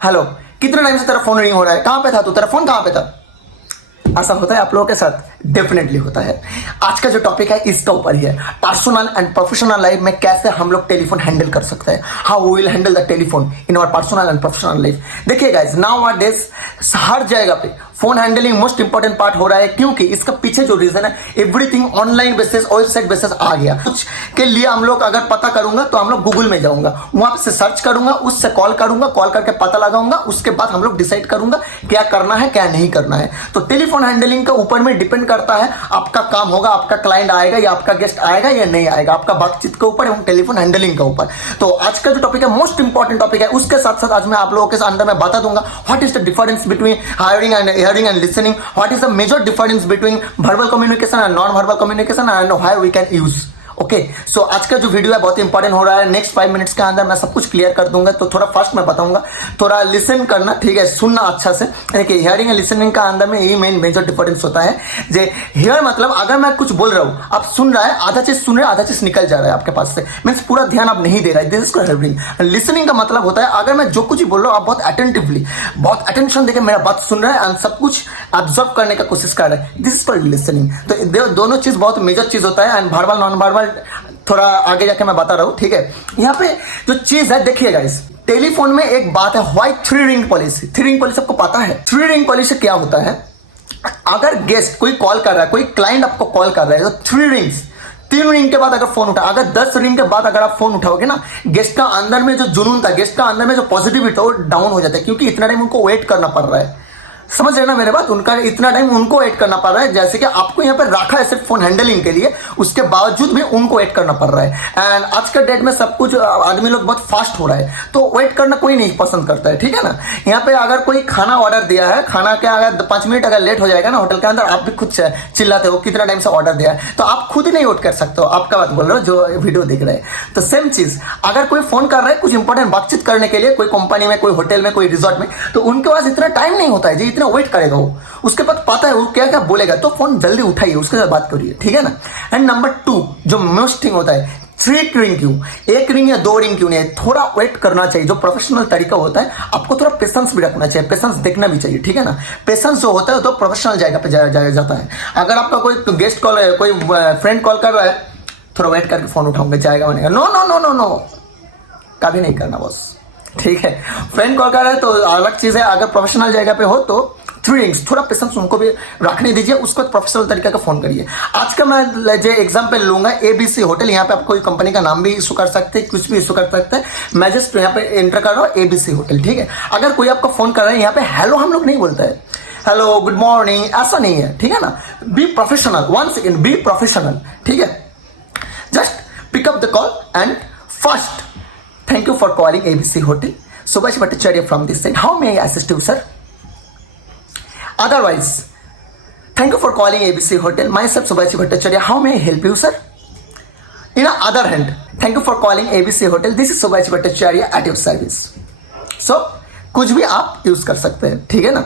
Hello, कितने time से तेरा फोन रिंग हो रहा है? कहां पे था तू? तेरा फोन कहां पे था? ऐसा होता है आप लोगों के साथ? डेफिनेटली होता है। आज का जो टॉपिक है इसका ऊपर ही है, पर्सनल एंड प्रोफेशनल लाइफ में कैसे हम लोग टेलीफोन हैंडल कर सकते हैं, how we will handle the telephone in our personal and professional life. देखिए गाइस, नाउ डेज हर जगह पे phone handling most important part हो रहा है, क्योंकि इसका पीछे जो रीजन है, everything online basis, website basis आ गया। कुछ के लिए हम लोग अगर पता करूंगा तो हम लोग गूगल में जाऊंगा, वहां से सर्च करूंगा, उससे कॉल करूंगा, कॉल करके पता लगाऊंगा, उसके बाद हम लोग डिसाइड करूंगा क्या करना है क्या नहीं करना है। तो टेलीफोन हैंडलिंग का ऊपर में डिपेंड करता है आपका काम होगा, आपका क्लाइंट आएगा या आपका गेस्ट आएगा या नहीं आएगा, आपका बातचीत के ऊपर एवं टेलीफोन हैंडलिंग के ऊपर। तो आज का जो टॉपिक है मोस्ट इंपॉर्टेंट टॉपिक है, उसके साथ साथ आज मैं आप लोगों के अंदर में बता दूंगा what is the difference between hearing and listening, what is the major difference between verbal communication and non-verbal communication and why we can use। Okay, so आज का जो वीडियो है बहुत इंपॉर्टेंट हो रहा है। नेक्स्ट 5 मिनट्स के अंदर मैं सब कुछ क्लियर कर दूंगा। तो थोड़ा फर्स्ट मैं बताऊंगा, थोड़ा लिसन करना, ठीक है, सुनना अच्छा से। देखिए, हियरिंग एंड लिसनिंग का अंदर में ये मेजर डिफरेंस होता है। जे हियर मतलब अगर मैं कुछ बोल रहा हूँ, आप सुन रहा है, आधा चीज सुन रहे हैं, आधा चीज निकल जा रहा है आपके पास से, मीन्स पूरा ध्यान आप नहीं दे रहा है, this is called hearing. Listening का मतलब होता है अगर मैं जो कुछ बोल रहा हूँ आप बहुत अटेंटिवली, बहुत अटेंशन देके मेरा बात सुन रहे हैं एंड सब कुछ ऑब्जर्व करने का कोशिश कर रहे हैं, दिस इज कॉल्ड लिसनिंग। तो दोनों चीज बहुत मेजर चीज होता है। एंड वर्बल नॉन वर्बल थोड़ा आगे जाके मैं बता रहा हूं, ठीक है। यहाँ पे जो चीज है देखिएगा, इस टेलीफोन में एक बात है, why 3 ring policy. 3 ring policy आपको पता है? 3 रिंग पॉलिसी क्या होता है? अगर गेस्ट कोई कॉल कर रहा है, कोई क्लाइंट आपको कॉल कर रहा है, तो 3 रिंग्स, 3 रिंग के बाद अगर फोन उठा, अगर 10 रिंग के बाद अगर आप फोन उठाओगे ना, गेस्ट का अंदर में जो जुनून था, गेस्ट का अंदर में जो पॉजिटिविटी था, वो डाउन हो जाता है, क्योंकि इतना टाइम उनको वेट करना पड़ रहा है। समझ रहे ना मेरे बात? उनका इतना टाइम उनको वेट करना पड़ रहा है, जैसे कि आपको यहाँ पर रखा है सिर्फ फोन हैंडलिंग के लिए, उसके बावजूद भी उनको वेट करना पड़ रहा है। एंड आज के डेट में सब कुछ आदमी लोग बहुत फास्ट हो रहा है, तो वेट करना कोई नहीं पसंद करता है, ठीक है ना। यहाँ पे अगर कोई खाना ऑर्डर दिया है, खाना के अगर 5 मिनट अगर लेट हो जाएगा ना होटल के अंदर, आप भी खुद चिल्लाते हो कितना टाइम से ऑर्डर दिया है, तो आप खुद ही नहीं वेट कर सकते हो। आपका बात बोल रहे हो जो वीडियो देख रहे हैं। तो सेम चीज, अगर कोई फोन कर रहा है कुछ इंपॉर्टेंट बातचीत करने के लिए, कोई कंपनी में, कोई होटल में, कोई रिजॉर्ट में, तो उनके पास इतना टाइम नहीं होता है जी, इतना वेट करेगा वो, उसके बाद पता है वो क्या क्या बोलेगा, तो फोन जल्दी उठाइए, उसके साथ बात करिए, ठीक है ना। एंड नंबर 2 जो मोस्ट थिंग होता है, 3 रिंग क्यों, 1 रिंग या 2 रिंग क्यों नहीं है, थोड़ा वेट करना चाहिए। जो प्रोफेशनल तरीका होता है, आपको थोड़ा पेशेंस भी रखना चाहिए, पेशेंस देखना भी चाहिए, ठीक है ना। पेशेंस जो होता है तो प्रोफेशनल जगह पे जाया जाता है। अगर आपका कोई गेस्ट कॉल है, कोई फ्रेंड कॉल कर रहा है, थोड़ा वेट करके फोन उठाऊंगा, जाएगा बनेगा, no no no no no, कभी नहीं करना बॉस, ठीक है। फ्रेंड कॉल कर रहा है तो अलग चीज है, अगर प्रोफेशनल जगह पे हो तो 3 रिंग्स, थोड़ा पेशेंस उनको भी रखने दीजिए, उसको प्रोफेशनल तरीके का फोन करिए। आज का मैं जो एग्जांपल लूंगा, ABC होटल, यहाँ पे आप कोई कंपनी का नाम भी इशू कर सकते हैं, कुछ भी इशू कर सकते हैं। मैं जस्ट यहाँ पे एंटर कर रहा हूँ ABC होटल, ठीक है। अगर कोई आपका फोन कर रहा है, यहाँ पे हेलो हम लोग नहीं बोलता है, हेलो गुड मॉर्निंग, ऐसा नहीं है, ठीक है ना। Be professional, 1 second, be professional, ठीक है। Just pick up the call and first, thank you for calling ABC hotel, Subhash Bhattacharya from this side, how may I assist you sir. Otherwise, thank you for calling ABC Hotel. Myself Subhash Bhattacharya. How may I help you, sir? In the other hand, thank you for calling ABC Hotel. This is Subhash Bhattacharya at your service. So, कुछ भी आप use कर सकते हैं, ठीक है ना।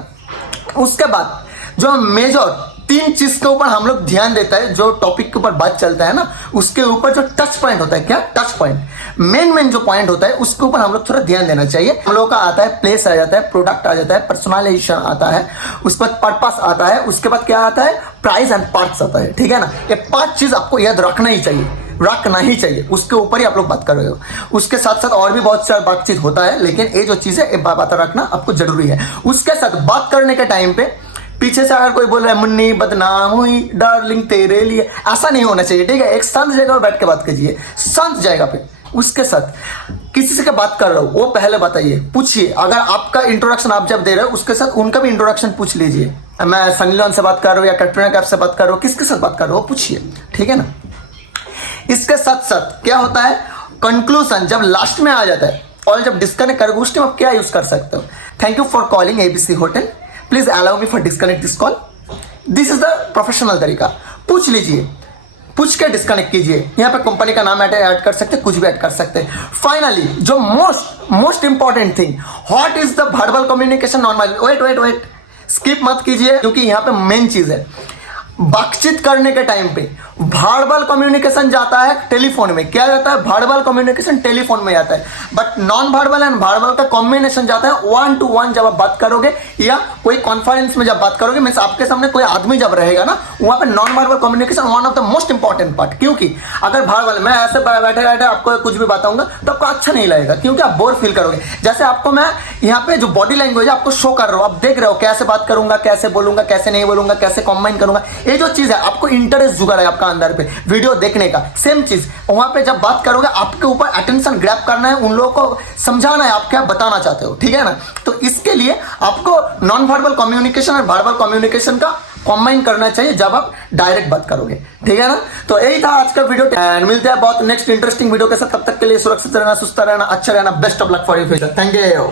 उसके बाद जो मेजर 3 चीज के ऊपर हम लोग ध्यान देता है, जो टॉपिक के ऊपर बात चलता है ना, उसके ऊपर जो टच पॉइंट होता है, क्या टच पॉइंट, मेन जो पॉइंट होता है, उसके ऊपर हम लोग थोड़ा ध्यान देना चाहिए। हम लोग का आता है प्लेस आ जाता है, प्रोडक्ट आ जाता है, पर्सनलाइजेशन आता है, उसके बाद पर्पस आता है, उसके बाद क्या आता है, प्राइस एंड पार्ट्स आता है, ठीक है ना। ये 5 चीज आपको याद रखना ही चाहिए, रखना ही चाहिए, उसके ऊपर ही आप लोग बात कर रहे हो। उसके साथ साथ और भी बहुत सारा बातचीत होता है, लेकिन ये जो चीज है बात रखना आपको जरूरी है। उसके साथ बात करने के टाइम पे पीछे से अगर कोई बोल रहा है मुन्नी बदनाम हुई डार्लिंग तेरे लिए, ऐसा नहीं होना चाहिए, ठीक है। एक शांत जगह पर बैठ के बात कीजिए, शांत जगह पे। उसके साथ किसी से बात कर रहा हो, वो पहले बताइए, पूछिए। अगर आपका इंट्रोडक्शन आप जब दे रहे हो, उसके साथ उनका भी इंट्रोडक्शन पूछ लीजिए। मैं सनी लियोन से बात कर रहा हूँ या कैटरीना कैफ से बात कर रहा हूँ, किसके साथ बात कर रहा हो पूछिए, ठीक है ना। इसके साथ साथ क्या होता है, कंक्लूजन जब लास्ट में आ जाता है और जब डिस्कनेक्ट करोगे, उस टाइम आप क्या यूज कर सकते हो, thank you for calling ABC hotel, please allow me for disconnect this call. This is the professional तरीका। पूछ लीजिए, पूछ के डिस्कनेक्ट कीजिए। यहाँ पे कंपनी का नाम ऐड कर सकते हैं, कुछ भी ऐड कर सकते हैं। फाइनली जो most important thing, what is the verbal communication normal. Wait, skip मत कीजिए, क्योंकि यहाँ पे मेन चीज है, बातचीत करने के टाइम पे वर्बल कम्युनिकेशन जाता है टेलीफोन में। क्या जाता है? वर्बल कम्युनिकेशन टेलीफोन में जाता है। But non verbal and verbal का कॉम्बिनेशन जाता है 1 to 1 जब आप बात करोगे या कोई कॉन्फ्रेंस में जब बात करोगे, मीन्स आपके सामने कोई आदमी जब रहेगा ना, वहां पे non verbal communication one of the most important part. क्योंकि अगर वर्बल मैं ऐसे बैठे बैठे आपको कुछ भी बताऊंगा तो आपको अच्छा नहीं लगेगा, क्योंकि आप बोर फील करोगे। जैसे आपको मैं यहाँ पे जो बॉडी लैंग्वेज है आपको शो कर रहा हूं, आप देख रहे हो कैसे बात करूंगा, कैसे बोलूंगा, कैसे नहीं बोलूंगा, कैसे कॉम्बाइन करूंगा। ये जो चीज है आपको इंटरेस्ट जुड़ा है आपका अंदर पे वीडियो देखने का। सेम चीज वहां पे जब बात करोगे आपके ऊपर अटेंशन ग्रैब करना है, उन लोगों को समझाना है आप क्या बताना चाहते हो, ठीक है ना। तो इसके लिए आपको नॉन वर्बल कम्युनिकेशन और वर्बल कम्युनिकेशन का कॉम्बाइन करना चाहिए जब आप डायरेक्ट बात करोगे, ठीक है ना। तो यही था आज का वीडियो। मिलते हैं बहुत नेक्स्ट इंटरेस्टिंग वीडियो के साथ। तब तक के लिए सुरक्षित रहना, सुस्त रहना, अच्छा रहना। Best of luck for your future. Thank you.